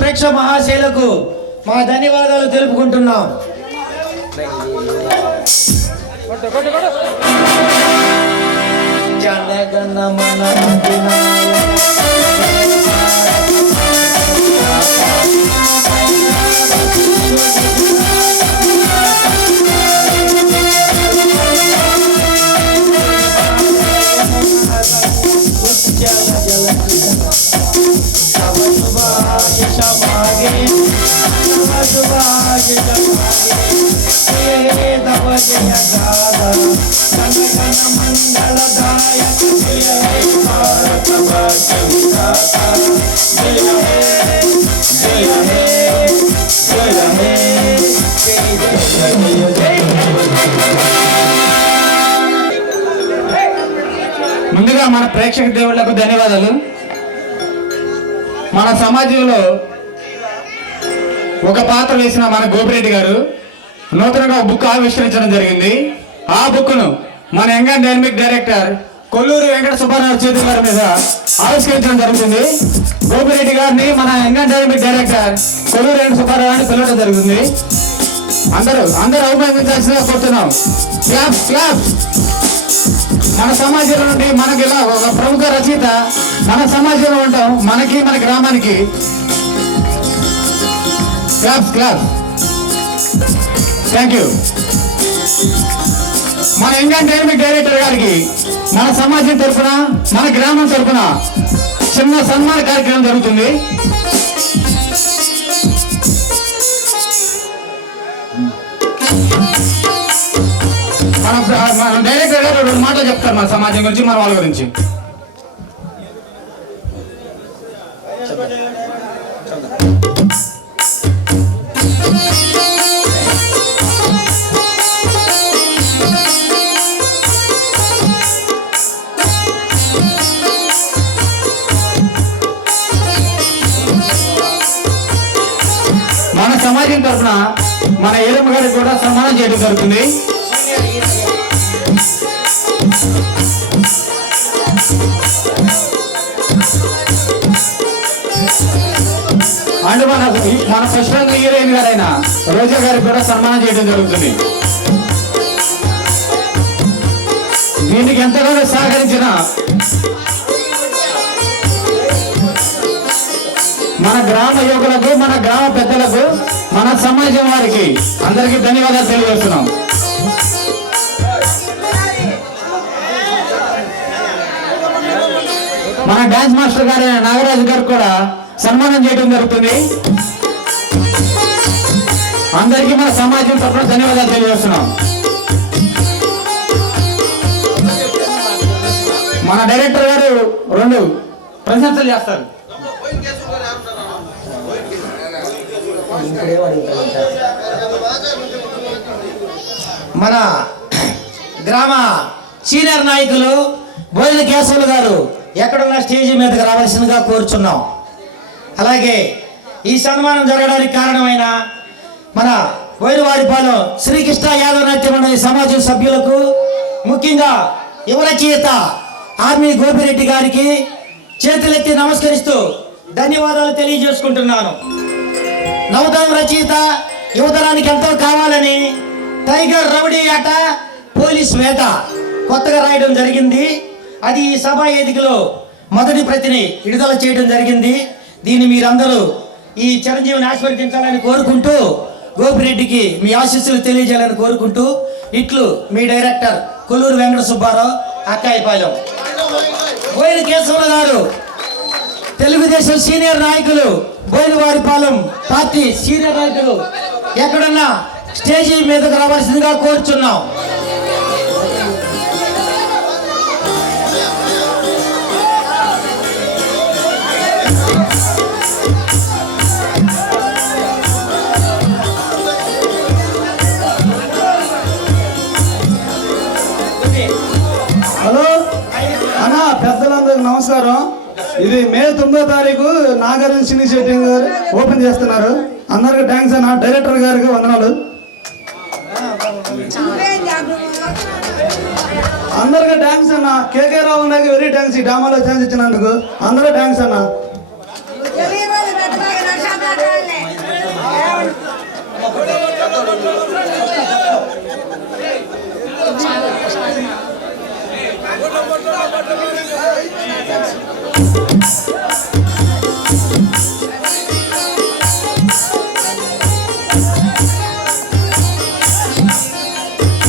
ప్రేక్ష మహాశైలకు మా ధన్యవాదాలు తెలుపుకుంటున్నాం. ముందుగా మన ప్రేక్షక దేవుళ్లకు ధన్యవాదాలు. మన సమాజంలో ఒక పాత్ర వేసిన మన గోపిరెడ్డి గారు నూతనంగా ఒక బుక్ ఆవిష్కరించడం జరిగింది. ఆ బుక్ను మన young and dynamic director Kolluru Venkata Subbarao చేతుల గారి మీద ఆవిష్కరించడం జరుగుతుంది. గోపిరెడ్డి గారిని మన young and dynamic director Kolluru Venkata Subbarao అని పిలవడం జరుగుతుంది. అందరూ అభినందించాల్సిందిగా కోరుతున్నాం. Clap clap. మన సమాజంలో నుండి మనకి ఇలా ఒక ప్రముఖ రచయిత మన సమాజంలో ఉంటాం, మనకి మన గ్రామానికి క్లాప్స్ క్లాప్స్. Thank you. మన యంగ్ అండ్ డైనమిక్ డైరెక్టర్ గారికి మన సమాజం తరఫున మన గ్రామం తరఫున చిన్న సన్మాన కార్యక్రమం జరుగుతుంది. మన డైరెక్టర్ గారు 2 మాటలు చెప్తారు మన సమాజం గురించి, మన వాళ్ళ గురించి. మన సమాజం తరఫున మన ఏలమ్మ గారికి కూడా సన్మానం చేయడం జరుగుతుంది. అండ్ మన ఫస్ట్ ర్యాంక్ హీరోయిన్ గారైన రోజా గారికి కూడా సన్మానం చేయడం జరుగుతుంది. దీనికి ఎంతగానో సహకరించిన మన గ్రామ యువకులకు, మన గ్రామ పెద్దలకు, మన సమాజం వారికి అందరికీ ధన్యవాదాలు తెలియజేస్తున్నాం. మన డాన్స్ మాస్టర్ గారైన నాగరాజు గారికి కూడా సన్మానం చేయడం జరుగుతుంది. అందరికీ మన సమాజం తరఫున ధన్యవాదాలు తెలియజేస్తున్నాం. మన డైరెక్టర్ గారు 2 ప్రశంసలు చేస్తారు. మన గ్రామ సీనియర్ నాయకులు బోయిన కేశవులు గారు ఎక్కడున్న స్టేజీ మీదకి రావాల్సిందిగా కోరుచున్నాం. అలాగే ఈ సన్మానం జరగడానికి కారణమైన మన బోయినవారిపాలెం శ్రీకృష్ణ యాదవ్ నాట్య మండలి సమాజం సభ్యులకు, ముఖ్యంగా యువ రచయిత ఆర్మీ గోపిరెడ్డి గారికి చేతులెత్తి నమస్కరిస్తూ ధన్యవాదాలు తెలియజేసుకుంటున్నాను. నవతరం రచయిత యువతరానికి ఎంతో కావాలని టైగర్ రౌడీ ఆట పోలీస్ వేట కొత్తగా రాయడం జరిగింది. అది ఈ సభా వేదికలో మొదటి ప్రతిని విడుదల చేయడం జరిగింది. దీన్ని మీరందరూ ఈ చిరంజీవిని ఆశీర్వదించాలని కోరుకుంటూ, గోపిరెడ్డికి మీ ఆశీస్సులు తెలియజేయాలని కోరుకుంటూ, ఇట్లు మీ డైరెక్టర్ కొల్లూరు వెంకట సుబ్బారావు, అక్కాయిపాలెం. బోయిన కేశవులు గారు తెలుగుదేశం సీనియర్ నాయకులు, బోయినవారిపాలెం పార్టీ సీనియర్ నాయకులు ఎక్కడున్నా స్టేజీ మీదకు రావాల్సిందిగా కోరుచున్నాం. హలో అన్నా, పెద్దలందరికీ నమస్కారం. ఇది మే 9వ తారీఖు నాగార్జున సినీ షూటింగ్ ఓపెన్ చేస్తున్నారు. అందరికి థ్యాంక్స్ అన్న. డైరెక్టర్ గారికి వందనాలు. అందరికి థ్యాంక్స్ అన్న. కేకే రావు నాయకు వెరీ థ్యాంక్స్. ఈ డ్రామాలో ఛాన్స్ ఇచ్చినందుకు అందరూ థ్యాంక్స్ అన్న.